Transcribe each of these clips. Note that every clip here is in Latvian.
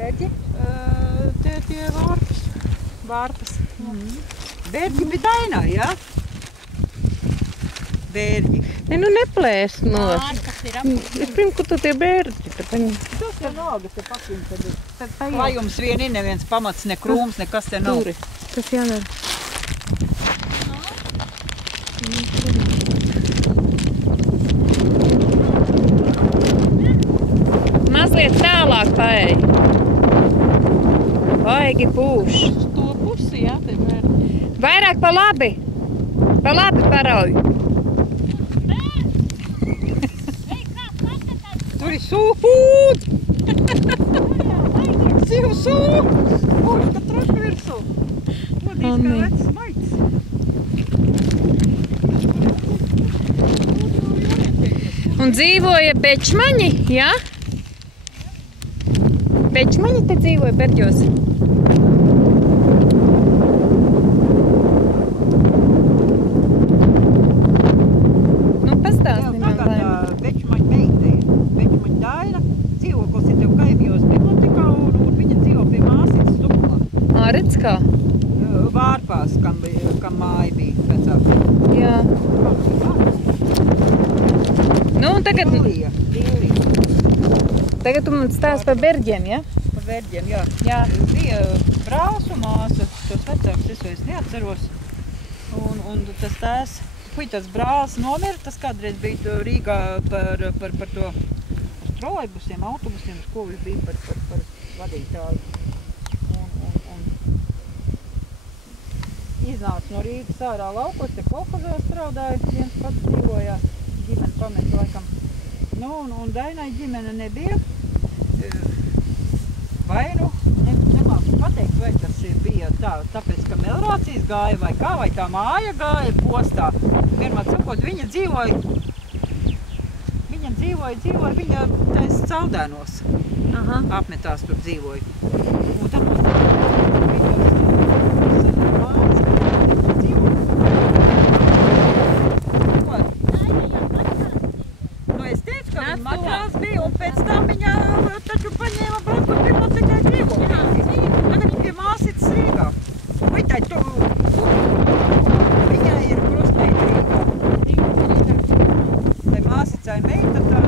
Berģi? Tie vārpas. Vārpas. Berģi bija Dainā, jā? Berģi. Ne, nu neplēs nost. Vārpas ir apkārt. Es pirms, kur tu tie bērģi, tad paņem. Tas jau nāga, te pakiņ, tad klajums vien ir neviens pamats, ne krūms, nekas te nav. Turi. Tas jādara. Mazliet tālāk paej. Vaigi pūš. Uz to pusi, jā, te bērni. Vairāk pa labi. Pa labi parauj. Tur ir sūpūt! Sivu sūp! Būs, ka troši virsū. Lodīs kā vecs maids. Un dzīvoja bečmaņi, jā? Bečmaņi te dzīvoja Berģos. Nu, pastāsti man, vai? Bečmaņa meita ir. Bečmaņa Daina dzīvoklis ir tev kaimjos bibliotekā un viņa dzīvo pie māsītes Stukumā. Redz kā? Vārpās, kam māja bija vecāka. Jā. Nu, un tagad tu man stāsti par Berģiem, ja? Pa Berģiem, jā. Jā. Bija brālis un māsa, tos vecākus es vairs neatceros. Un tas tēs, tas brālis nomira, tas kādreiz bija Rīgā par to trolejbusiem, autobusiem, uz ko viņš bija par vadītāju. Un iznāca no Rīgas ārā laukos, te kolhozā strādāja, viens pats dzīvojās, ģimene pameta laikam. Nu, un Dainai ģimene nebija. Vai nu, nemāku pateikt, vai tas bija tāpēc, ka melorācijas gāja vai kā, vai tā māja gāja postā. Vienmēr sakot, viņa dzīvoja, viņa tais Caldēnos. Aha. Apmetās tur dzīvoja. Un tad viņa matrās bija, un pēc tam viņa taču paņēma blakus bibliotekai dzīvokli. Tagad pie māsītes Rīgā. Viņai ir krustmeita Rīgā. Tai māsīcai meita tā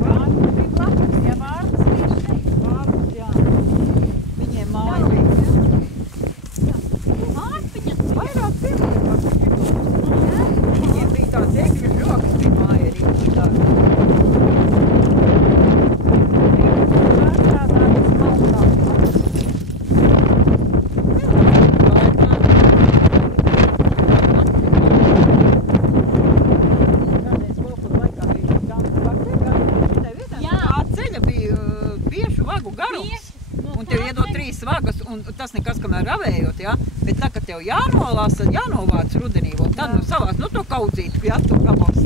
Vārpas bija blakus, jā, Vārpas bija šeit. Vārpas, jā. Viņiem māja bija. Vairāk bibliotekās. Viņiem bija tāds ekļu žoks, bija māja arī. Ceļa bija biešu vagu garums. Un tev iedod 3 vagas, un tas nekas, kamēr ravējot, ja? Bet tā, ka tev jānolasa, jānovāc rudenī, tad savās, to kaudzīti, ja, to gabals.